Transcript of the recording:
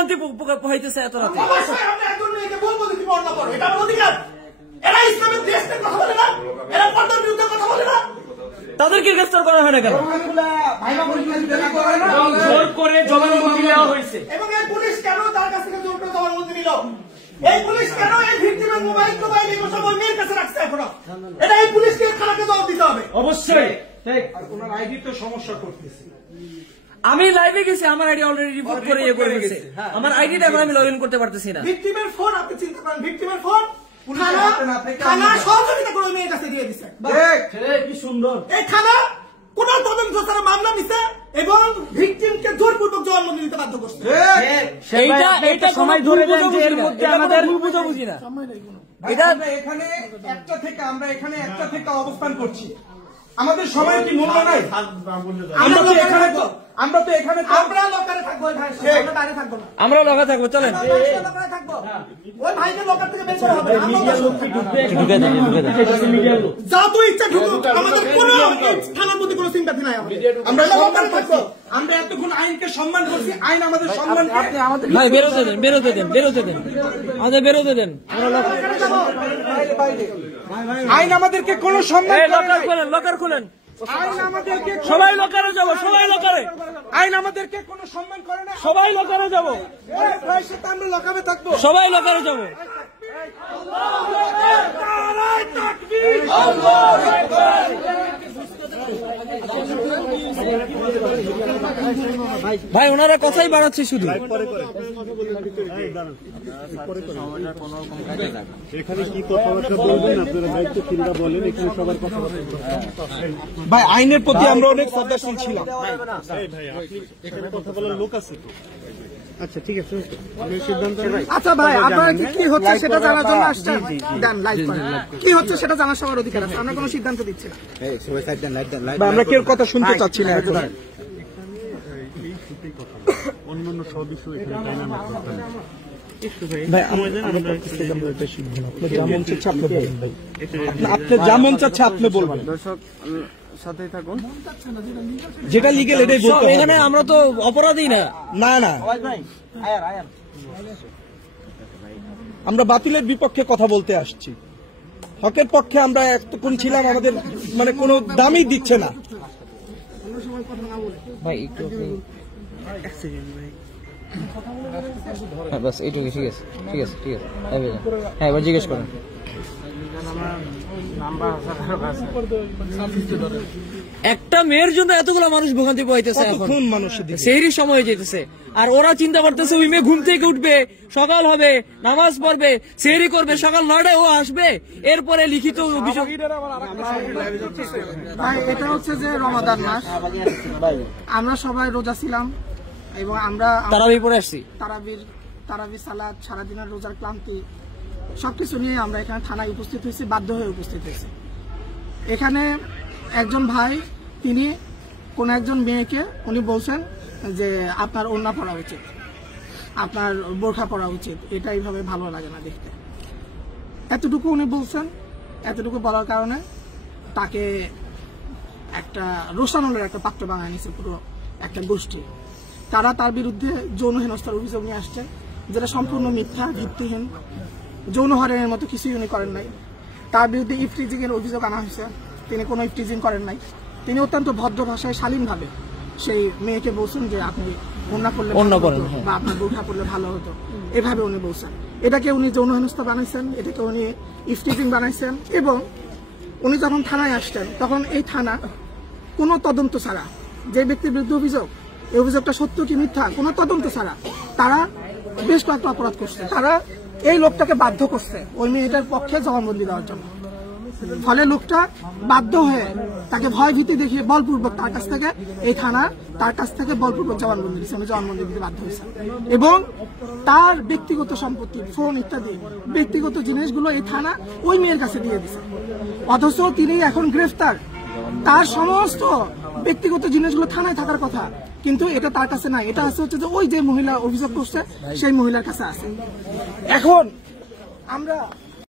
ভোগান্তি হইতেছে এত রাতে? অবশ্যই আমরা একজন মেয়েকে বলবো যে তুমি অন্যায় করো, এটা আমার অধিকার। এরা ইসলামের দেশ থেকে কথা বলে না, এরা পর্দার বিরুদ্ধে কথা বলে না, তাদেরকে গ্রেফতার করা হয় না কেন? জোর করে জবানবন্দি দেওয়া হয়েছে। এবং এই পুলিশ কেন তার কাছ থেকে জোর করে জবানবন্দি নিল? এই পুলিশ কেন এই ভিকটিমের মোবাইল এগুলো সব ওই মেয়ের কাছে রাখছে এখনো? এটা এই পুলিশকে থানাকে জবাব দিতে হবে। অবশ্যই। ওনার আইডি তো সমস্যা করতেছে। আমি লাইভে গেছি, আমার আইডি অলরেডি রিপোর্ট করে ইয়ে করে গেছে। আমার আইডিটা এখন আমি লগ ইন করতে পারতেছি না। ভিকটিমের ফোন আপনি চিন্তা করেন, ভিকটিমের ফোন থানা সহযোগিতা করে মেয়ের কাছে দিয়ে দিচ্ছে। কি সুন্দর। এই থানা কোন তদন্ত ছাড়া মামলা নিছে এবং ভিকটিমকে জোরপূর্বক জবানবন্দি দিতে বাধ্য করছে। এইটা সময় ধরে দেন যে এর মধ্যে আমাদের বুঝি না। এটা এখানে একটা থেকে অবস্থান করছি, আমাদের সবাই কি মূল্য নাই? আমরা তো এখানে আমরা লোকারে থাকবো, আমরা বাইরে থাকবো না। আমরা লগা থাকবো, চলেন। লোকারে থাকবো, ওই ভাইকে লোকার থেকে বের করা হবে। যত ইচ্ছা ঢুকুক, আমাদের কোনো থানার প্রতি কোনো সিম্পাথি নাই। আমরা লোকারে থাকবো, আমরা এতক্ষণ আইনকে সম্মান করছি, আইন আমাদের সম্মান। ভাই বেরোতে দেন, বেরোতে দেন, বেরোতে দেন, আমাদের বেরোতে দেন। আইন আমাদেরকে কোনো সম্মান করে না। লকার খোলেন, লকার খোলেন। আইন আমাদেরকে সবাই লকারে যাবো, সবাই লকারে। আইন আমাদেরকে কোনো সম্মান করে না। সবাই লকারে যাবো, আমরা লকাবে থাকবো, সবাই লকারে যাবো। ভাই ওনারা কথাই বাড়াচ্ছে শুধু। এখানে কি কথাবার্তা বলবেন আপনারা দায়িত্ব চিন্তা বলেন, এখানে সবার কথাবার্তা। ভাই আইনের প্রতি আমরা অনেক শ্রদ্ধাশীল ছিলাম। ভাই আপনি এখানে কথা বলার লোক আছে তো? আচ্ছা ঠিক আছে, সিদ্ধান্ত। আচ্ছা ভাই, আপনারা কি হচ্ছে সেটা জানার জন্য আসছেন? দেন লাইভ করেন, কি হচ্ছে সেটা জানার সবার অধিকার আছে। আমরা কোনো সিদ্ধান্ত দিচ্ছি না। আমরা কেউ কথা শুনতে চাচ্ছি না। অন্যান্য সব বিষয় এখানে ডাইনামিক করতে হবে। ভাই আপনি যা মন চাচ্ছে আপনি বলবেন, দর্শক সাথেই থাকুন, যেটা লিগেল এটাই বলতে হবে। এখানে আমরা তো অপরাধী না। না না, আমরা বাতিলের বিপক্ষে কথা বলতে আসছি, হকের পক্ষে আমরা এতক্ষণ ছিলাম, আমাদের মানে কোনো দামই দিচ্ছে না। ভাই একটু বাস এইটুকু, ঠিক আছে ঠিক আছে ঠিক আছে। হ্যাঁ এবার জিজ্ঞেস করেন। একটা মেয়ের জন্য এতগুলো মানুষ ভোগান্তি পাইতেছে, কতক্ষণ মানুষ সেই সময় যেতেছে, আর ওরা চিন্তা করতেছে ওই মেয়ে ঘুম থেকে উঠবে, সকাল হবে, নামাজ পড়বে, সেহরি করবে, সকাল 9টায় ও আসবে, এরপরে লিখিত অভিযোগ। ভাই এটা হচ্ছে যে রমাদান মাস, আমরা সবাই রোজা ছিলাম এবং আমরা তারাবি পড়ে আসছি। তারাবি সালাত, সারাদিনের রোজার ক্লান্তি সবকিছু নিয়ে আমরা এখানে থানায় উপস্থিত হয়েছি, বাধ্য হয়ে উপস্থিত হয়েছি। এখানে একজন ভাই, তিনি কোন একজন মেয়েকে উনি বলছেন যে আপনার ওড়না পরা উচিত, আপনার বোরখা পরা উচিত, এটা এইভাবে ভালো লাগে না দেখতে। এতটুকু উনি বলছেন, এতটুকু বলার কারণে তাকে একটা রোষানলের একটা পাত্র বানায় নিয়েছে পুরো একটা গোষ্ঠী। তারা তার বিরুদ্ধে যৌন হেনস্থার অভিযোগ নিয়ে আসছে, যেটা সম্পূর্ণ মিথ্যা, ভিত্তিহীন। যৌন হয়রানির মতো কিছুই উনি করেন নাই। তার বিরুদ্ধে ইফটিজিং এর অভিযোগ আনা হয়েছে, তিনি কোনো ইফটিজিং করেন নাই। তিনি অত্যন্ত ভদ্র ভাষায় শালীনভাবে সেই মেয়েকে বলছেন যে আপনি ওড়না পরলে বা আপনার বোরখা পরলে ভালো হতো, এভাবে উনি বলছেন। এটাকে উনি যৌন হেনস্থা বানাইছেন, এটাকে উনি ইফটিজিং বানাইছেন। এবং উনি যখন থানায় আসছেন তখন এই থানা কোনো তদন্ত ছাড়া, যে ব্যক্তির বিরুদ্ধে অভিযোগ, এই অভিযোগটা সত্য কি মিথ্যা, কোনো তদন্ত ছাড়া তারা বেশ কয়েকটা অপরাধ করছে। তারা এই লোকটাকে বাধ্য করছে ওই মেয়েটার পক্ষে জবানবন্দি দেওয়ার জন্য। ফলে লোকটা বাধ্য হয়ে তাকে ভয় ভীতি দেখিয়ে বলপূর্বক তার কাছ থেকে এই থানা তার কাছ থেকে বলপূর্বক জবানবন্দি দিচ্ছে, আমি জবানবন্দি দিতে বাধ্য হয়েছে। এবং তার ব্যক্তিগত সম্পত্তি, ফোন ইত্যাদি ব্যক্তিগত জিনিসগুলো এই থানা ওই মেয়ের কাছে দিয়ে দিচ্ছে, অথচ তিনি এখন গ্রেফতার। তার সমস্ত ব্যক্তিগত জিনিসগুলো থানায় থাকার কথা, কিন্তু এটা তার কাছে নাই। এটা আছে হচ্ছে যে ওই যে মহিলা অভিযোগ করছে সেই মহিলার কাছে আছে। এখন আমরা